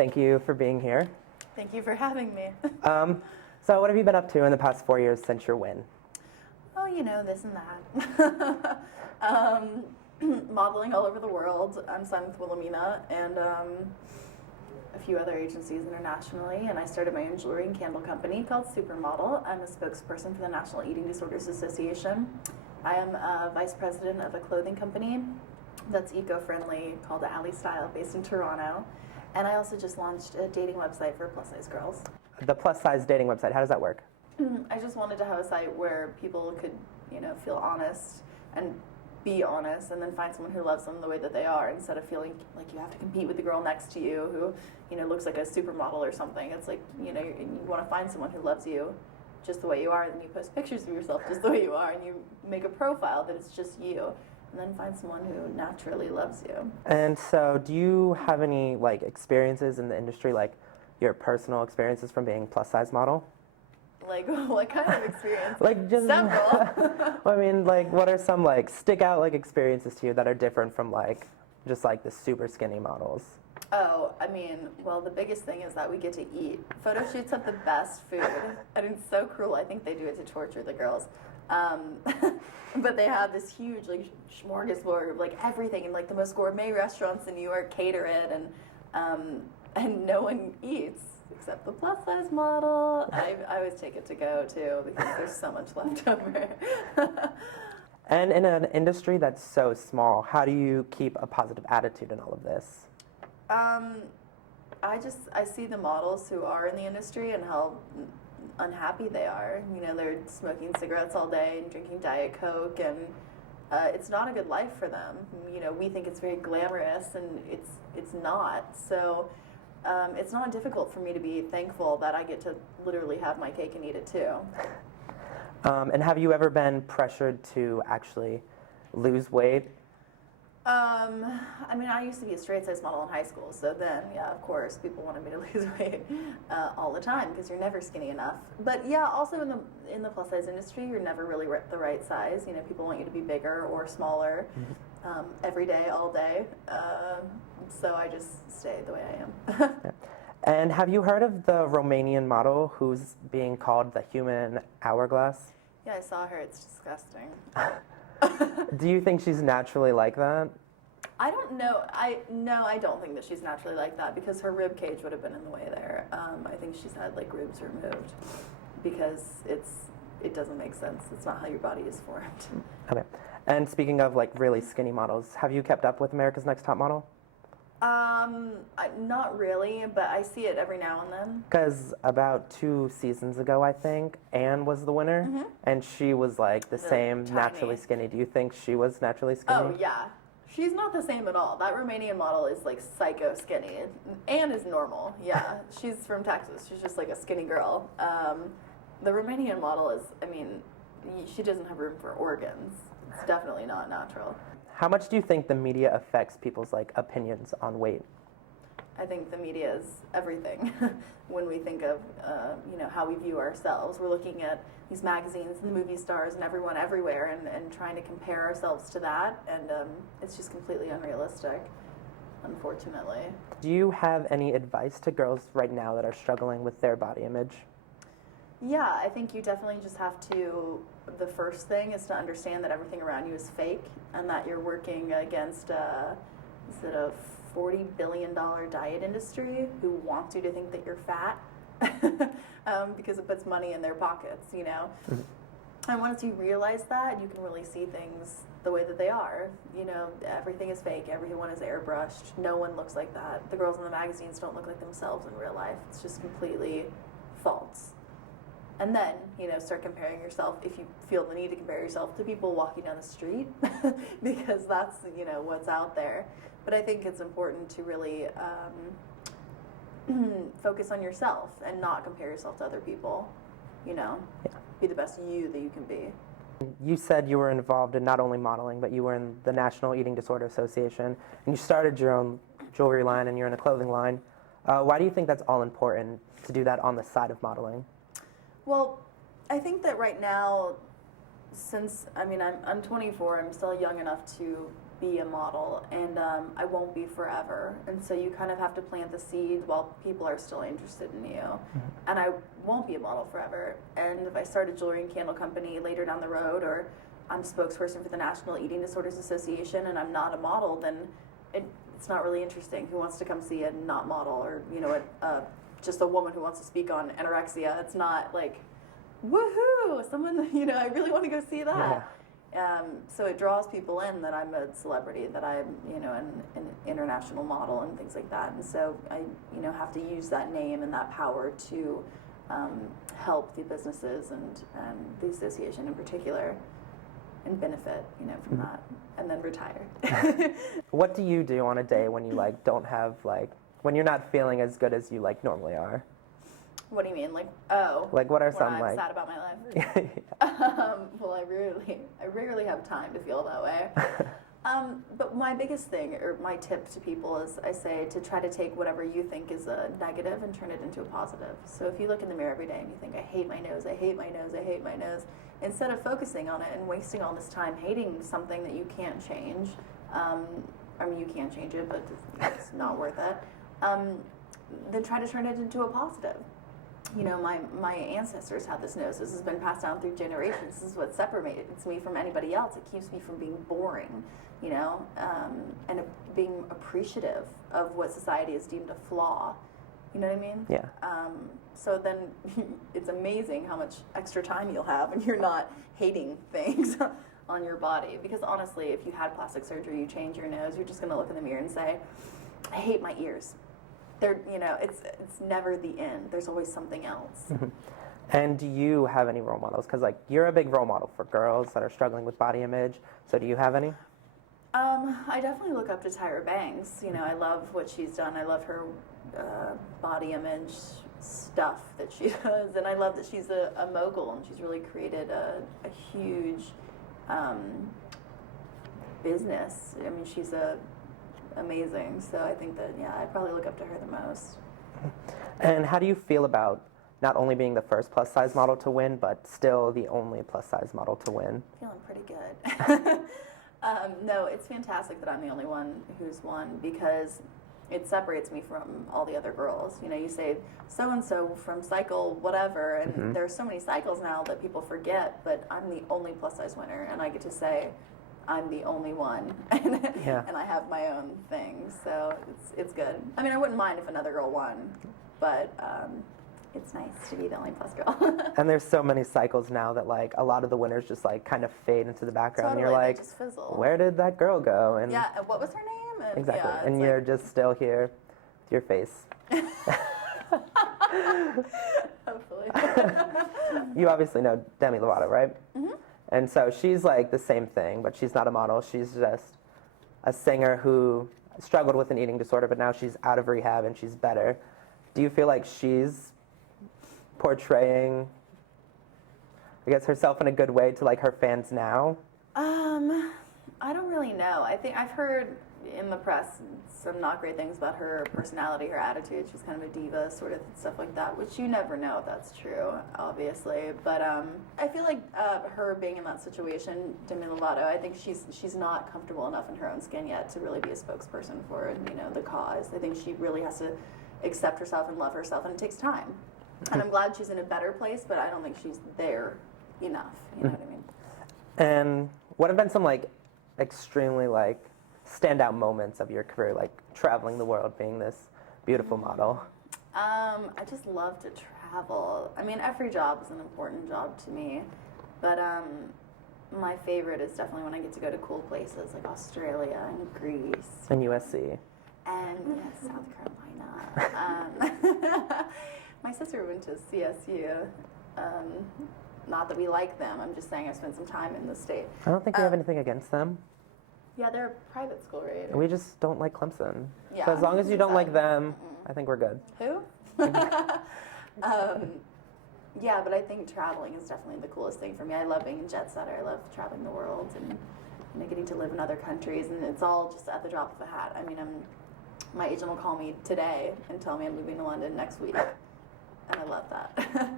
Thank you for being here. Thank you for having me. So what have you been up to in the past 4 years since your win? Oh, this and that. Modeling all over the world. I'm signed with Wilhelmina and a few other agencies internationally, and I started my own jewelry and candle company called Supermodel. I'm a spokesperson for the National Eating Disorders Association. I am a vice president of a clothing company that's eco-friendly called Ashleigh, based in Toronto. And I also just launched a dating website for plus-size girls. The plus-size dating website, how does that work? I just wanted to have a site where people could, feel honest and be honest, and then find someone who loves them the way that they are, instead of feeling like you have to compete with the girl next to you who, looks like a supermodel or something. It's like, you want to find someone who loves you just the way you are, and then you post pictures of yourself just the way you are, and you make a profile that it's just you, and then find someone who naturally loves you. And so do you have any experiences in the industry, like your personal experiences from being plus-size model? Like, what kind of experience? Just several. What are some stick out experiences to you that are different from just the super skinny models? Oh, well, the biggest thing is that we get to eat. Photo shoots have the best food, and it's so cruel. I think they do it to torture the girls. But they have this huge smorgasbord of everything, and the most gourmet restaurants in New York cater it, and no one eats except the plus size model. I always take it to go too, because there's so much left over. And in an industry that's so small, how do you keep a positive attitude in all of this? I see the models who are in the industry and how unhappy they are. They're smoking cigarettes all day and drinking Diet Coke, and it's not a good life for them. We think it's very glamorous, and it's not. So it's not difficult for me to be thankful that I get to literally have my cake and eat it too. And have you ever been pressured to actually lose weight? I used to be a straight-size model in high school, so then, yeah, of course, people wanted me to lose weight all the time, because you're never skinny enough. But yeah, also in the plus-size industry, you're never really the right size. People want you to be bigger or smaller every day, all day. So I just stay the way I am. And have you heard of the Romanian model who's being called the human hourglass? Yeah, I saw her. It's disgusting. Do you think she's naturally like that? I don't know. I don't think that she's naturally like that, because her rib cage would have been in the way there. I think she's had ribs removed, because it doesn't make sense. It's not how your body is formed. Okay. And speaking of really skinny models, have you kept up with America's Next Top Model? Not really, but I see it every now and then. Because about 2 seasons ago, I think, Anne was the winner, and she was the same, tiny. naturally skinny. Do you think she was naturally skinny? Oh, yeah. She's not the same at all. That Romanian model is psycho skinny. Anne is normal, yeah. She's from Texas. She's just a skinny girl. The Romanian model is, she doesn't have room for organs. It's definitely not natural. How much do you think the media affects people's opinions on weight? I think the media is everything. When we think of how we view ourselves, we're looking at these magazines and the movie stars and everyone everywhere, and trying to compare ourselves to that, and it's just completely unrealistic, unfortunately. Do you have any advice to girls right now that are struggling with their body image? Yeah, I think you definitely just have to, the first thing is to understand that everything around you is fake, and that you're working against a $40 billion diet industry who wants you to think that you're fat because it puts money in their pockets, And once you realize that, you can really see things the way that they are. Everything is fake, everyone is airbrushed, no one looks like that. The girls in the magazines don't look like themselves in real life. It's just completely false. And then, start comparing yourself, if you feel the need to compare yourself, to people walking down the street, because that's, what's out there. But I think it's important to really focus on yourself and not compare yourself to other people, Yeah. Be the best you that you can be. You said you were involved in not only modeling, but you were in the National Eating Disorder Association, and you started your own jewelry line, and you're in a clothing line. Why do you think that's all important to do that on the side of modeling? Well, I think that right now, since, I'm 24, I'm still young enough to be a model, and I won't be forever. And so you kind of have to plant the seed while people are still interested in you. And I won't be a model forever. And if I start a jewelry and candle company later down the road, or I'm spokesperson for the National Eating Disorders Association and I'm not a model, then it's not really interesting. Who wants to come see a not model, or just a woman who wants to speak on anorexia? It's not like, woohoo, someone, I really want to go see that. Yeah. So it draws people in that I'm a celebrity, that I'm, an international model and things like that. And so I, have to use that name and that power to help the businesses and the association in particular, and benefit, from that, and then retire. What do you do on a day when you don't have when you're not feeling as good as you normally are? What do you mean? What are some I'm sad about my life? Well, I rarely have time to feel that way. But my biggest thing, or my tip to people, is I say to try to take whatever you think is a negative and turn it into a positive. So if you look in the mirror every day and you think, I hate my nose, I hate my nose, I hate my nose, instead of focusing on it and wasting all this time hating something that you can't change, you can change it, but it's not worth it, then try to turn it into a positive. My ancestors had this nose. This has been passed down through generations. This is what separates me from anybody else. It keeps me from being boring, and being appreciative of what society has deemed a flaw. You know what I mean? Yeah. So then it's amazing how much extra time you'll have and you're not hating things on your body. Because honestly, if you had plastic surgery, you change your nose, you're just going to look in the mirror and say, I hate my ears. It's never the end. There's always something else. And do you have any role models? Because you're a big role model for girls that are struggling with body image. So do you have any? I definitely look up to Tyra Banks. I love what she's done. I love her body image stuff that she does, and I love that she's a mogul and she's really created a huge business. I mean, she's amazing. So I think that, I probably look up to her the most. And how do you feel about not only being the first plus size model to win, but still the only plus size model to win? Feeling pretty good. No, it's fantastic that I'm the only one who's won, because it separates me from all the other girls. You say so-and-so from cycle whatever, and there are so many cycles now that people forget, but I'm the only plus size winner, and I get to say I'm the only one, and I have my own thing, so it's good. I mean, I wouldn't mind if another girl won, but it's nice to be the only plus girl. And there's so many cycles now that a lot of the winners just kind of fade into the background. Totally, and you're like, just fizzle. Where did that girl go? And yeah, and what was her name? And, exactly, and you're just still here with your face. Hopefully. You obviously know Demi Lovato, right? Mm-hmm. And so she's the same thing, but she's not a model. She's just a singer who struggled with an eating disorder, but now she's out of rehab and she's better. Do you feel like she's portraying, I guess, herself in a good way to her fans now? I don't really know. I think I've heard in the press some not great things about her personality, her attitude. She's kind of a diva, sort of stuff like that, which you never know if that's true, obviously. But I feel like her being in that situation, Demi Lovato, I think she's not comfortable enough in her own skin yet to really be a spokesperson for the cause. I think she really has to accept herself and love herself, and it takes time. And I'm glad she's in a better place, but I don't think she's there enough. You know what I mean? And what have been some extremely standout moments of your career, traveling the world, being this beautiful model? I just love to travel. I mean, every job is an important job to me, but my favorite is definitely when I get to go to cool places like Australia and Greece. And USC. And South Carolina. My sister went to CSU. Not that we like them. I'm just saying I spent some time in the state. I don't think we have anything against them. Yeah, they're a private school, right? We just don't like Clemson. Yeah, so as long as you don't like them, I think we're good. Who? Yeah, but I think traveling is definitely the coolest thing for me. I love being a jet setter. I love traveling the world and getting to live in other countries, and it's all just at the drop of a hat. I mean, my agent will call me today and tell me I'm moving to London next week, and I love that.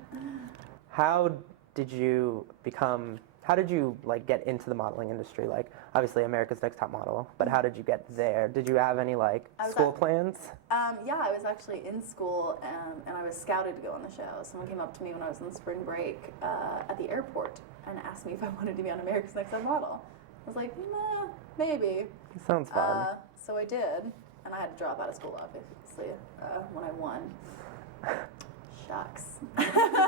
How did you become How did you like get into the modeling industry? Like, obviously America's Next Top Model, but how did you get there? Did you have any like school plans? Yeah, I was actually in school and I was scouted to go on the show. Someone came up to me when I was on spring break at the airport and asked me if I wanted to be on America's Next Top Model. I was like, nah, maybe. Sounds fun. So I did, and I had to drop out of school, obviously, when I won. Shucks.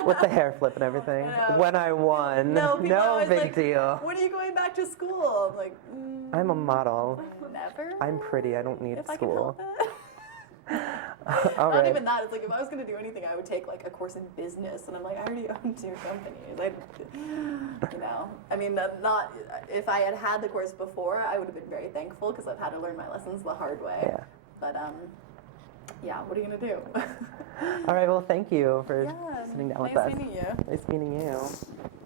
With the hair flip and everything. When I won. No big like, deal. When are you going back to school? I'm like, I'm a model. Never. I'm pretty. I don't need if school. I can help it. Not even that. It's like if I was going to do anything, I would take like a course in business, and I'm like, I already own 2 companies. I mean, not if I had had the course before, I would have been very thankful because I've had to learn my lessons the hard way. Yeah. But yeah, what are you gonna do? All right. Well, thank you for sitting down with us. Nice meeting you. Nice meeting you.